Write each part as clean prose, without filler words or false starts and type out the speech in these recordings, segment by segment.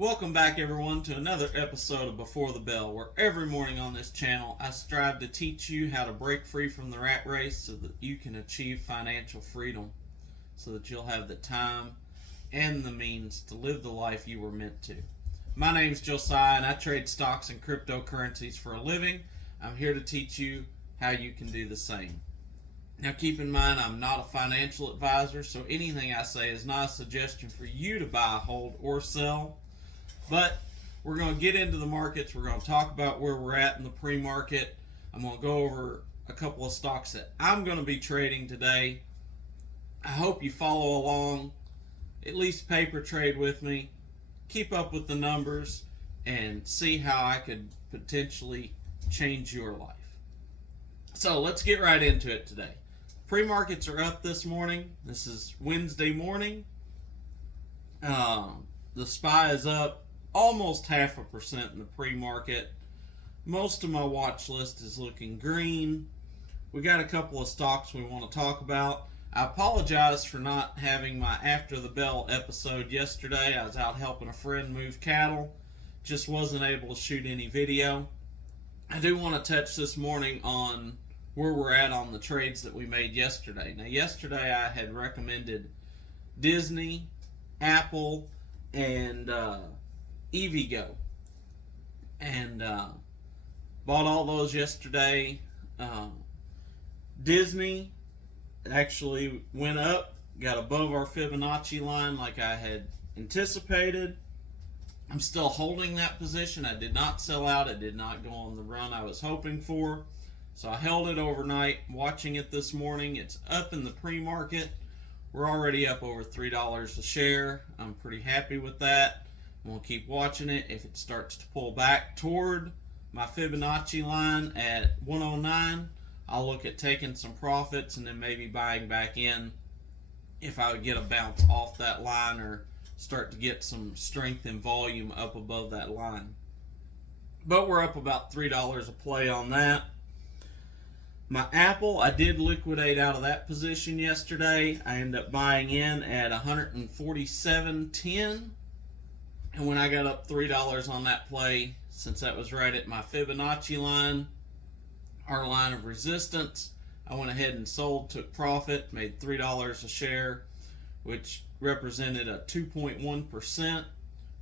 Welcome back, everyone, to another episode of Before the Bell, where every morning on this channel I strive to teach you how to break free from the rat race so that you can achieve financial freedom, so that you'll have the time and the means to live the life you were meant to. My name's Josiah, and I trade stocks and cryptocurrencies for a living. I'm here to teach you how you can do the same. Now, keep in mind, I'm not a financial advisor, so anything I say is not a suggestion for you to buy, hold, or sell. But we're going to get into the markets. We're going to talk about where we're at in the pre-market. I'm going to go over a couple of stocks that I'm going to be trading today. I hope you follow along, at least paper trade with me, keep up with the numbers, and see how I could potentially change your life. So let's get right into it today. Pre-markets are up this morning. This is Wednesday morning. The SPY is up almost 0.5% in the pre-market. Most of my watch list is looking green. We got a couple of stocks we want to talk about. I apologize for not having my After the Bell episode yesterday. I was out helping a friend move cattle. Just wasn't able to shoot any video. I do want to touch this morning on where we're at on the trades that we made yesterday. Now, yesterday I had recommended Disney, Apple, and EVgo, and bought all those yesterday. Disney actually went up, got above our Fibonacci line like I had anticipated. I'm still holding that position. I did not sell out. It did not go on the run I was hoping for. So I held it overnight, watching it this morning. It's up in the pre-market. We're already up over $3 a share. I'm pretty happy with that. We'll keep watching it. If it starts to pull back toward my Fibonacci line at 109, I'll look at taking some profits and then maybe buying back in if I would get a bounce off that line or start to get some strength and volume up above that line. But we're up about $3 a play on that. My Apple, I did liquidate out of that position yesterday. I ended up buying in at 147.10. And when I got up $3 on that play, since that was right at my Fibonacci line, our line of resistance, I went ahead and sold, took profit, made $3 a share, which represented a 2.1%,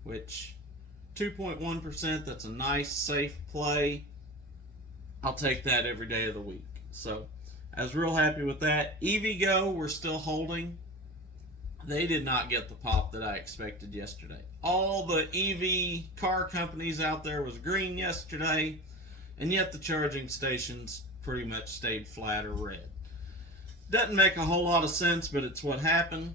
which 2.1%, that's a nice, safe play. I'll take that every day of the week. So I was real happy with that. EVgo, we're still holding. They did not get the pop that I expected yesterday. All the EV car companies out there was green yesterday, and yet the charging stations pretty much stayed flat or red. Doesn't make a whole lot of sense, but it's what happened.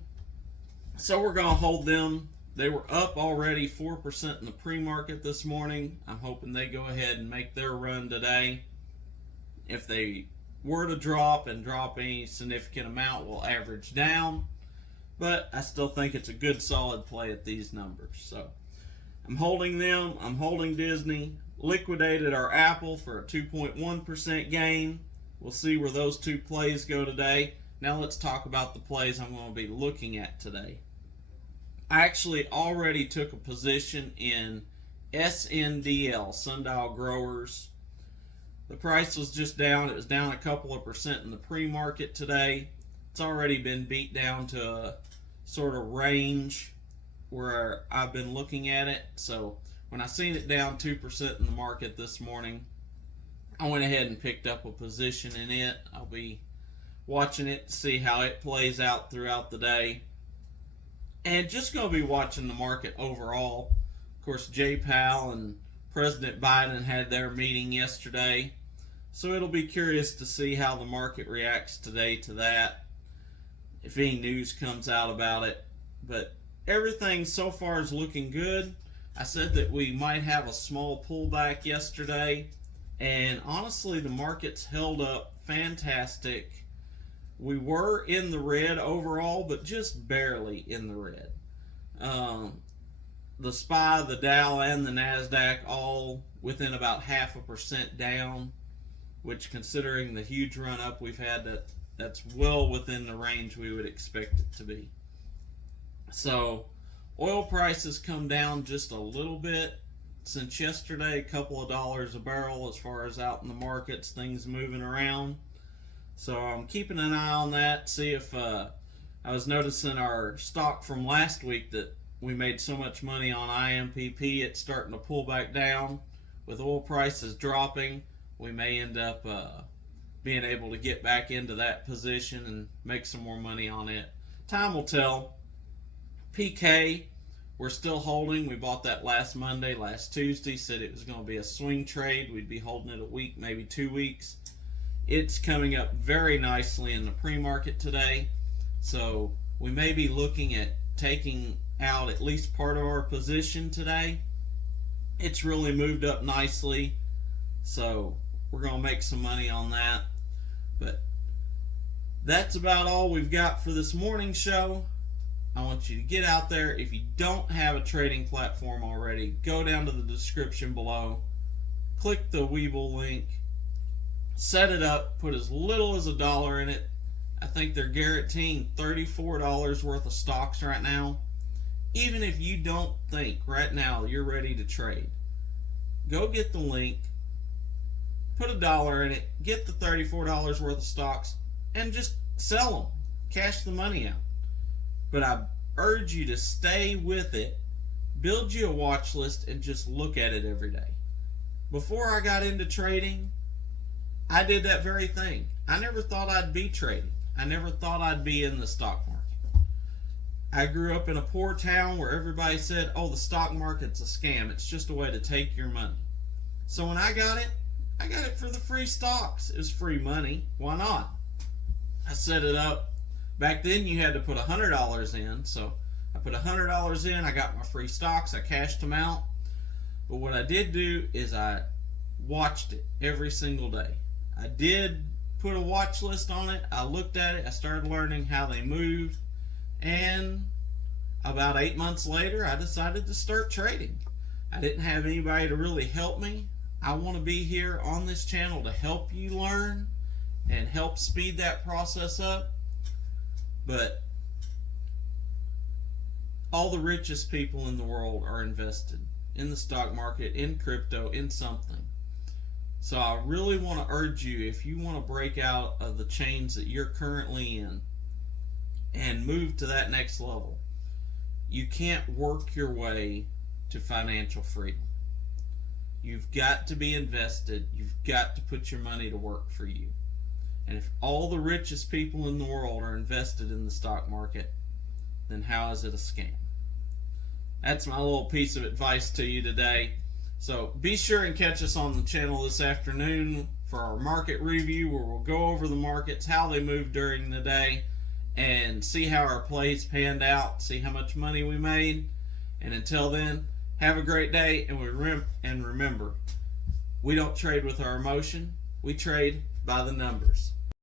So we're going to hold them. They were up already 4% in the pre-market this morning. I'm hoping they go ahead and make their run today. If they were to drop any significant amount, we'll average down. But I still think it's a good solid play at these numbers. So I'm holding them. I'm holding Disney. Liquidated our Apple for a 2.1% gain. We'll see where those two plays go today. Now let's talk about the plays I'm going to be looking at today. I actually already took a position in SNDL, Sundial Growers. The price was just down. It was down a couple of percent in the pre-market today. It's already been beat down to a sort of range where I've been looking at it. So when I seen it down 2% in the market this morning, I went ahead and picked up a position in it. I'll be watching it to see how it plays out throughout the day. And just going to be watching the market overall. Of course, Jay Powell and President Biden had their meeting yesterday. So it'll be curious to see how the market reacts today to that, if any news comes out about it. But everything so far is looking good. I said that we might have a small pullback yesterday, and honestly the market's held up fantastic. We were in the red overall, but just barely in the red. The SPY, the Dow, and the NASDAQ all within about 0.5% down, which, considering the huge run up we've had, that's well within the range we would expect it to be. So Oil prices come down just a little bit since yesterday, a couple of dollars a barrel as far as out in the markets, things moving around. So I'm keeping an eye on that, see if I was noticing our stock from last week that we made so much money on IMPP, it's starting to pull back down. With oil prices dropping, we may end up being able to get back into that position and make some more money on it. Time will tell. PK, we're still holding. We bought that last Monday, last Tuesday, said it was going to be a swing trade. We'd be holding it a week, maybe 2 weeks. It's coming up very nicely in the pre-market today. So we may be looking at taking out at least part of our position today. It's really moved up nicely. So we're going to make some money on that. But that's about all we've got for this morning show. I want you to get out there. If you don't have a trading platform already, go down to the description below. Click the Webull link. Set it up. Put as little as $1 in it. I think they're guaranteeing $34 worth of stocks right now. Even if you don't think right now you're ready to trade, go get the link. Put $1 in it. Get the $34 worth of stocks and just sell them. Cash the money out. But I urge you to stay with it. Build you a watch list and just look at it every day. Before I got into trading, I did that very thing. I never thought I'd be trading. I never thought I'd be in the stock market. I grew up in a poor town where everybody said, oh, the stock market's a scam. It's just a way to take your money. So when I got it for the free stocks. It was free money. Why not? I set it up. Back then you had to put $100 in. So I put $100 in. I got my free stocks. I cashed them out. But what I did do is I watched it every single day. I did put a watch list on it. I looked at it. I started learning how they moved. And about 8 months later, I decided to start trading. I didn't have anybody to really help me. I want to be here on this channel to help you learn and help speed that process up. But all the richest people in the world are invested in the stock market, in crypto, in something. So I really want to urge you, if you want to break out of the chains that you're currently in and move to that next level, you can't work your way to financial freedom. You've got to be invested. You've got to put your money to work for you. And if all the richest people in the world are invested in the stock market, then how is it a scam? That's my little piece of advice to you today. So be sure and catch us on the channel this afternoon for our market review, where we'll go over the markets, how they move during the day, and see how our plays panned out, see how much money we made. And until then, have a great day, and remember, we don't trade with our emotion, we trade by the numbers.